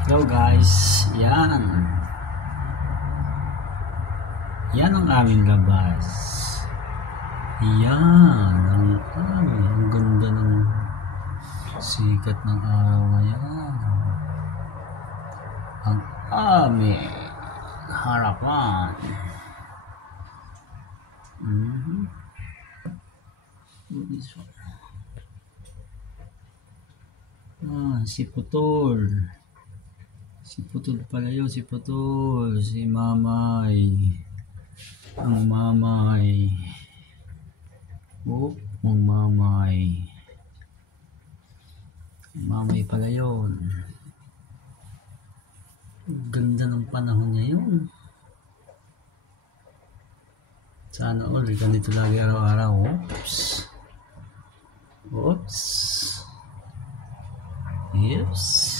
Hello guys, yan. Yan ang aming labas. Yan ang ganda ng sikat ng araw ngayon. Ang aming harapan. Si Putol. Si Putol pala yun, si Putol. Si Mamay. Ang Mamay. Oh, ang Mamay. Mamay pala yun. Ganda ng panahon niya yun. Sana all ganito lagi araw-araw. Oops. Oops. Yes.